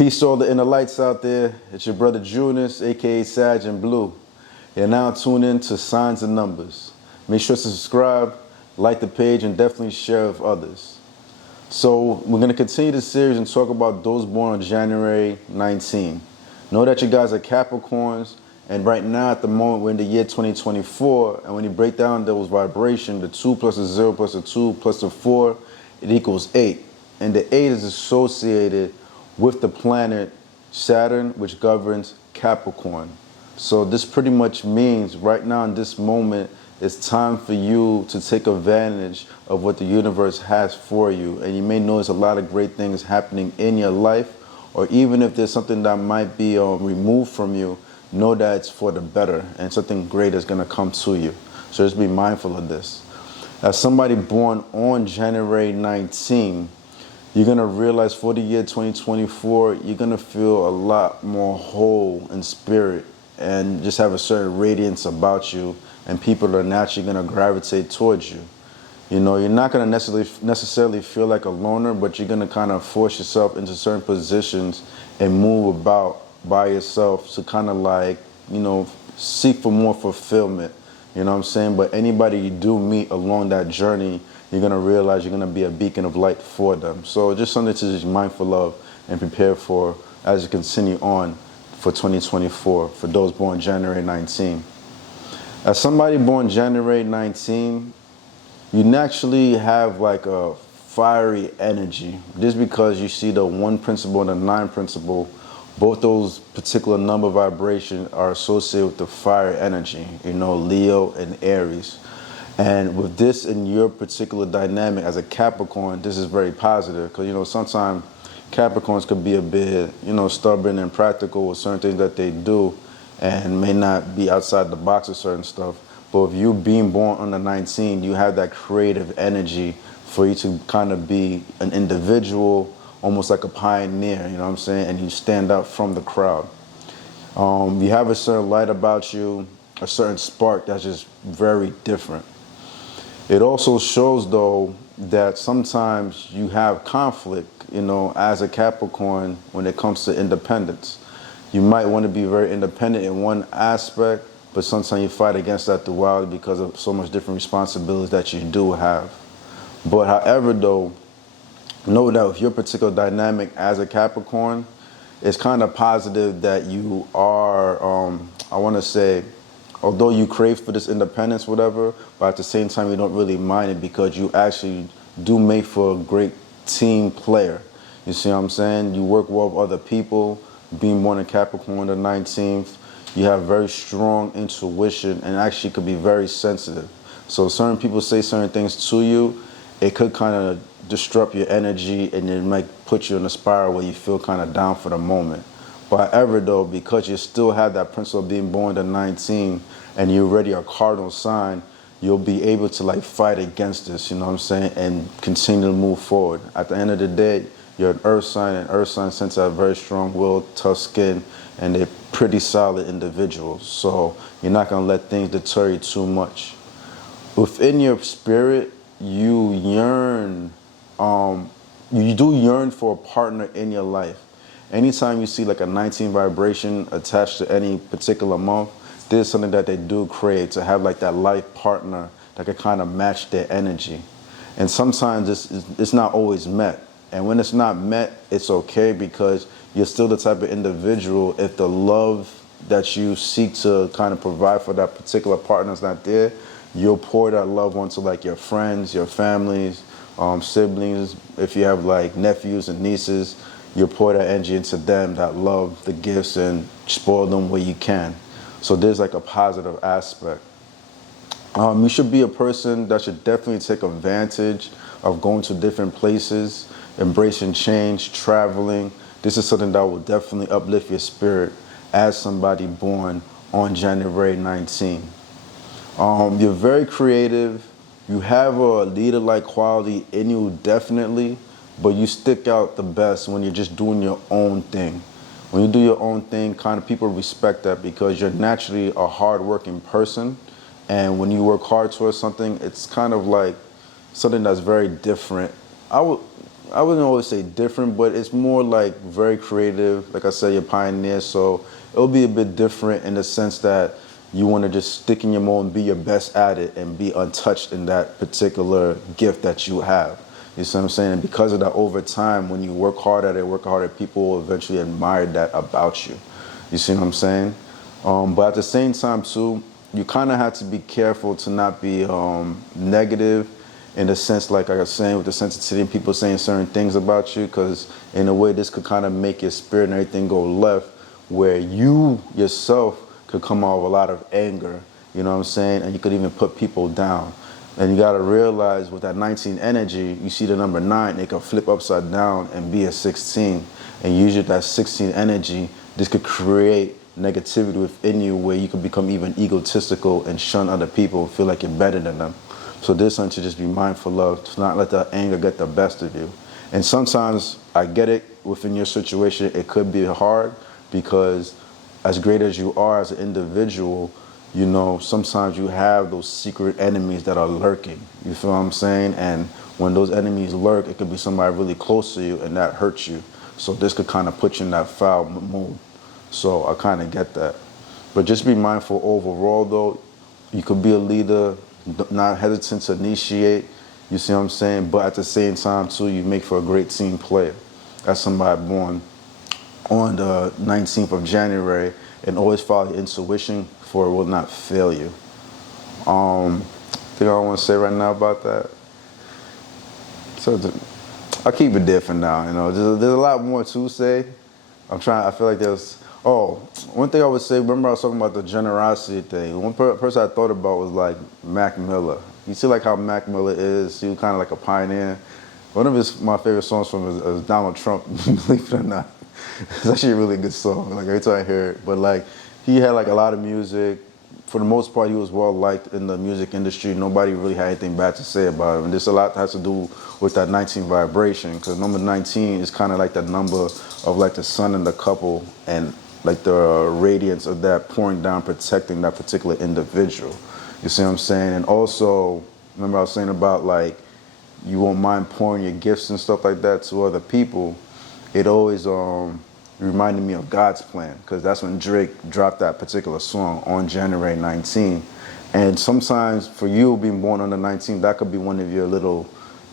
Peace to all the inner lights out there. It's your brother Junis, aka Sag and Blue. You're now tuned in to Signs and Numbers. Make sure to subscribe, like the page, and definitely share with others. So we're going to continue the series and talk about those born on January 19. Know that you guys are Capricorns, and right now at the moment we're in the year 2024, and when you break down those vibrations, the 2 plus the 0 plus the 2 plus the 4, it equals 8. And the 8 is associated with the planet Saturn, which governs Capricorn. So this pretty much means right now in this moment, it's time for you to take advantage of what the universe has for you. And you may notice a lot of great things happening in your life, or even if there's something that might be removed from you, know that it's for the better and something great is going to come to you. So just be mindful of this. As somebody born on January 19, you're going to realize for the year 2024, you're going to feel a lot more whole in spirit and just have a certain radiance about you, and people are naturally going to gravitate towards you. You know, you're not going to necessarily feel like a loner, but you're going to kind of force yourself into certain positions and move about by yourself to kind of like, you know, seek for more fulfillment. You know what I'm saying? But anybody you do meet along that journey, you're going to realize you're going to be a beacon of light for them. So just something to just be mindful of and prepare for as you continue on for 2024, for those born January 19. As somebody born January 19, you naturally have like a fiery energy. Just because you see the 1 principle and the 9 principle, both those particular number vibrations are associated with the fire energy, you know, Leo and Aries. And with this in your particular dynamic as a Capricorn, this is very positive because, you know, sometimes Capricorns could be a bit, you know, stubborn and practical with certain things that they do and may not be outside the box of certain stuff. But if you being born on the 19, you have that creative energy for you to kind of be an individual, almost like a pioneer, you know what I'm saying? And you stand out from the crowd. You have a certain light about you, a certain spark that's just very different. It also shows, though, that sometimes you have conflict, you know, as a Capricorn when it comes to independence. You might want to be very independent in one aspect, but sometimes you fight against that duality because of so much different responsibilities that you do have. But however, though, know that with your particular dynamic as a Capricorn, it's kind of positive that you are, I want to say, although you crave for this independence, whatever, but at the same time, you don't really mind it because you actually do make for a great team player. You see what I'm saying? You work well with other people. Being born in Capricorn the 19th, you have very strong intuition and actually could be very sensitive. So certain people say certain things to you, it could kind of disrupt your energy and it might put you in a spiral where you feel kind of down for the moment. But however, though, because you still have that principle of being born at 19 and you're already a cardinal sign, you'll be able to like fight against this, you know what I'm saying, and continue to move forward. At the end of the day, you're an earth sign, and earth signs tend to have very strong will, tough skin, and they're pretty solid individuals. So you're not going to let things deter you too much. Within your spirit, you yearn, you do yearn for a partner in your life. Anytime you see like a 19 vibration attached to any particular month, there's something that they do create to have like that life partner that can kind of match their energy. And sometimes it's not always met. And when it's not met, it's okay because you're still the type of individual, if the love that you seek to kind of provide for that particular partner is not there, you'll pour that love onto like your friends, your families, siblings. If you have like nephews and nieces, you pour that energy into them, that love, the gifts, and spoil them where you can. So there's like a positive aspect. You should be a person that should definitely take advantage of going to different places, embracing change, traveling. This is something that will definitely uplift your spirit as somebody born on January 19. You're very creative. You have a leader-like quality in you, definitely. But you stick out the best when you're just doing your own thing. When you do your own thing, kind of people respect that because you're naturally a hard-working person. And when you work hard towards something, it's kind of like something that's very different. I wouldn't always say different, but it's more like very creative. Like I said, you're a pioneer, so it'll be a bit different in the sense that you want to just stick in your mode and be your best at it and be untouched in that particular gift that you have. You see what I'm saying? And because of that, over time, when you work hard at it, people will eventually admire that about you. You see what I'm saying? But at the same time, too, you kind of have to be careful to not be negative in the sense, like I was saying, with the sensitivity and people saying certain things about you, because in a way, this could kind of make your spirit and everything go left, where you yourself could come out with a lot of anger, you know what I'm saying? And you could even put people down. And you got to realize with that 19 energy, you see the number 9, it can flip upside down and be a 16. And usually that 16 energy, this could create negativity within you where you could become even egotistical and shun other people, feel like you're better than them. So this one to just be mindful of, to not let the anger get the best of you. And sometimes, I get it, within your situation, it could be hard because as great as you are as an individual, you know, sometimes you have those secret enemies that are lurking. You feel what I'm saying? And when those enemies lurk, it could be somebody really close to you and that hurts you. So this could kind of put you in that foul mood. So I kind of get that. But just be mindful overall, though. You could be a leader, not hesitant to initiate, you see what I'm saying? But at the same time, too, you make for a great team player. That's somebody born on the 19th of January, and always follow your intuition, for it will not fail you. Think I want to say right now about that. So I'll keep it there for now. You know, there's a lot more to say. I feel like there's. Oh, one thing I would say, remember I was talking about the generosity thing. One person I thought about was like Mac Miller. You see like how Mac Miller is, he was kind of like a pioneer. One of my favorite songs from him is Donald Trump, believe it or not. It's actually a really good song, like every time I hear it. But like, he had like a lot of music. For the most part, he was well liked in the music industry. Nobody really had anything bad to say about him. And this a lot has to do with that 19 vibration, because number 19 is kind of like the number of like the sun and the couple, and like the radiance of that pouring down, protecting that particular individual. You see what I'm saying? And also, remember I was saying about like, you won't mind pouring your gifts and stuff like that to other people. It always reminded me of God's plan, because that's when Drake dropped that particular song on January 19. And sometimes for you being born on the 19th, that could be one of your little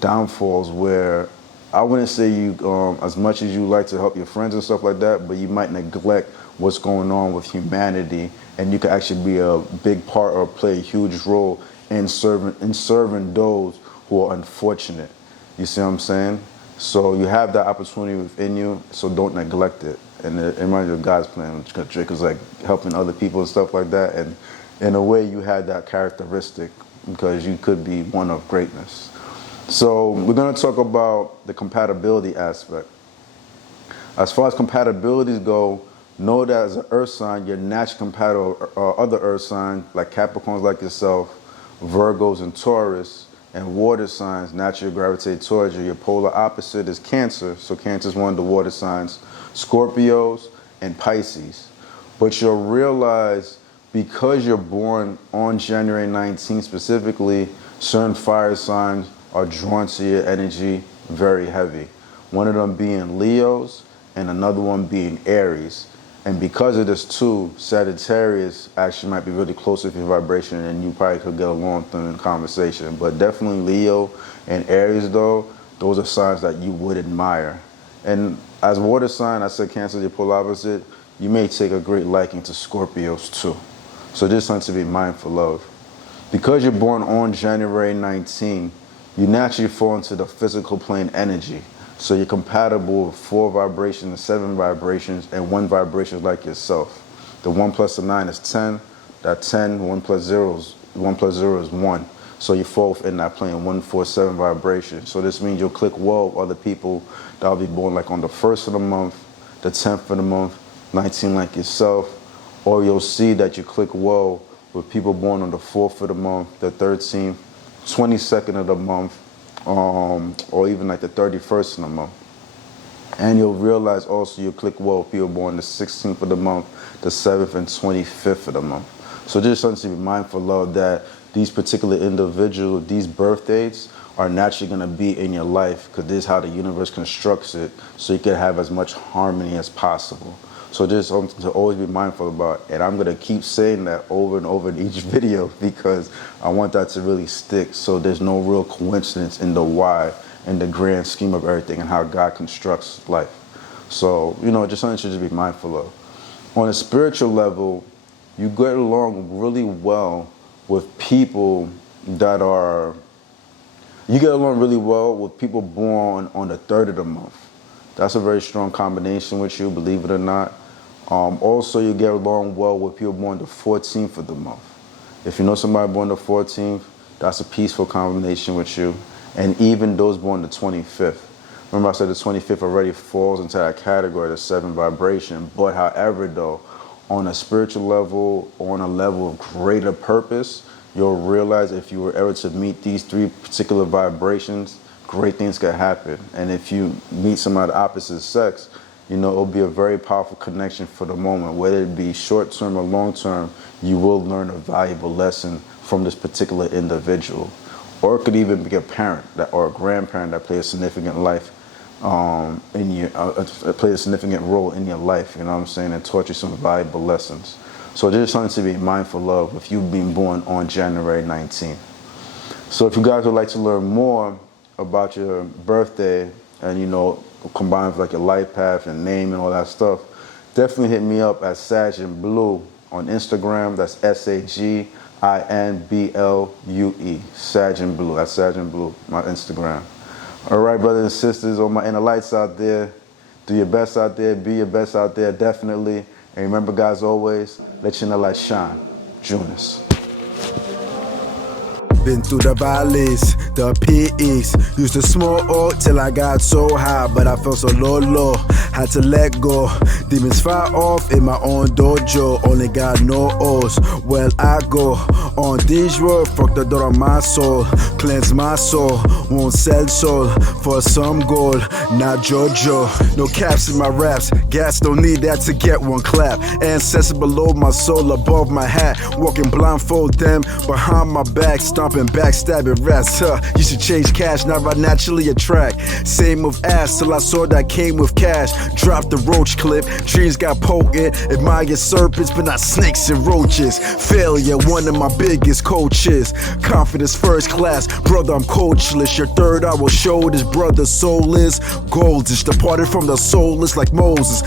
downfalls, where I wouldn't say you, as much as you like to help your friends and stuff like that, but you might neglect what's going on with humanity, and you could actually be a big part or play a huge role in serving those who are unfortunate. You see what I'm saying? So you have that opportunity within you, so don't neglect it. And it reminds you of God's plan, because Drake was like helping other people and stuff like that. And in a way, you had that characteristic, because you could be one of greatness. So we're going to talk about the compatibility aspect. As far as compatibilities go, know that as an earth sign, you're naturally compatible with other earth signs like Capricorns like yourself, Virgos and Taurus, and water signs naturally gravitate towards you. Your polar opposite is Cancer. So Cancer is one of the water signs, Scorpios, and Pisces. But you'll realize, because you're born on January 19 specifically, certain fire signs are drawn to your energy very heavy. One of them being Leos and another one being Aries. And because of this too, Sagittarius actually might be really close with your vibration, and you probably could get along through the conversation. But definitely Leo and Aries though, those are signs that you would admire. And as water sign, I said Cancer is your polar opposite, you may take a great liking to Scorpios too. So just something to be mindful of. Because you're born on January 19, you naturally fall into the physical plane energy. So you're compatible with 4 vibrations, 7 vibrations, and 1 vibration like yourself. The 1 plus the 9 is 10. That 10, 1 plus 0 is 1. So you fall within that plane, 1, 4, 7 vibration. So this means you'll click well with other people that'll be born like on the 1st of the month, the 10th of the month, 19 like yourself. Or you'll see that you click well with people born on the 4th of the month, the 13th, 22nd of the month, or even like the 31st of the month. And you'll realize also you'll click well with people born the 16th of the month, the 7th and 25th of the month. So just something to be mindful of, that these particular individuals, these birth dates are naturally going to be in your life, because this is how the universe constructs it, so you can have as much harmony as possible. So just something to always be mindful about. And I'm going to keep saying that over and over in each video, because I want that to really stick, so there's no real coincidence in the why and the grand scheme of everything and how God constructs life. So, you know, just something you should just be mindful of. On a spiritual level, you get along really well with people that are, you get along really well with people born on the 3rd of the month. That's a very strong combination with you, believe it or not. Also, you get along well with people born the 14th of the month. If you know somebody born the 14th, that's a peaceful combination with you. And even those born the 25th. Remember I said the 25th already falls into that category, the 7 vibration. But however though, on a spiritual level, on a level of greater purpose, you'll realize if you were ever to meet these 3 particular vibrations, great things can happen. And if you meet somebody of the opposite sex, you know, it'll be a very powerful connection for the moment. Whether it be short-term or long-term, you will learn a valuable lesson from this particular individual. Or it could even be a parent or a grandparent that plays a significant life play a significant role in your life, you know what I'm saying, and taught you some valuable lessons. So just something to be mindful of if you've been born on January 19th. So if you guys would like to learn more about your birthday and, you know, combined with like your life path and name and all that stuff, definitely hit me up at SaginBlue on Instagram. That's SaginBlue, SaginBlue. That's SaginBlue, my Instagram. All right, brothers and sisters, all my inner lights out there, do your best out there, be your best out there, definitely. And remember, guys, always, let your inner light shine. Junis. Been through the valleys, the peaks. Used to smoke out till I got so high, but I felt so low. Had to let go. Demons fire off in my own dojo. Only got no O's. Well, I go on this road. Fuck the door on my soul. Cleanse my soul. Won't sell soul for some gold. Not JoJo. No caps in my raps. Gas don't need that to get one clap. Ancestors below my soul, above my hat. Walking blindfold, them behind my back. Stomping backstabbing rats. You should change cash, not right naturally attract. Same of ass till I saw that came with cash. Drop the roach clip, trees got potent. Admire serpents, but not snakes and roaches. Failure, one of my biggest coaches. Confidence first class, brother, I'm coachless. Your third I will show this brother soulless. Goldish, departed from the soulless like Moses.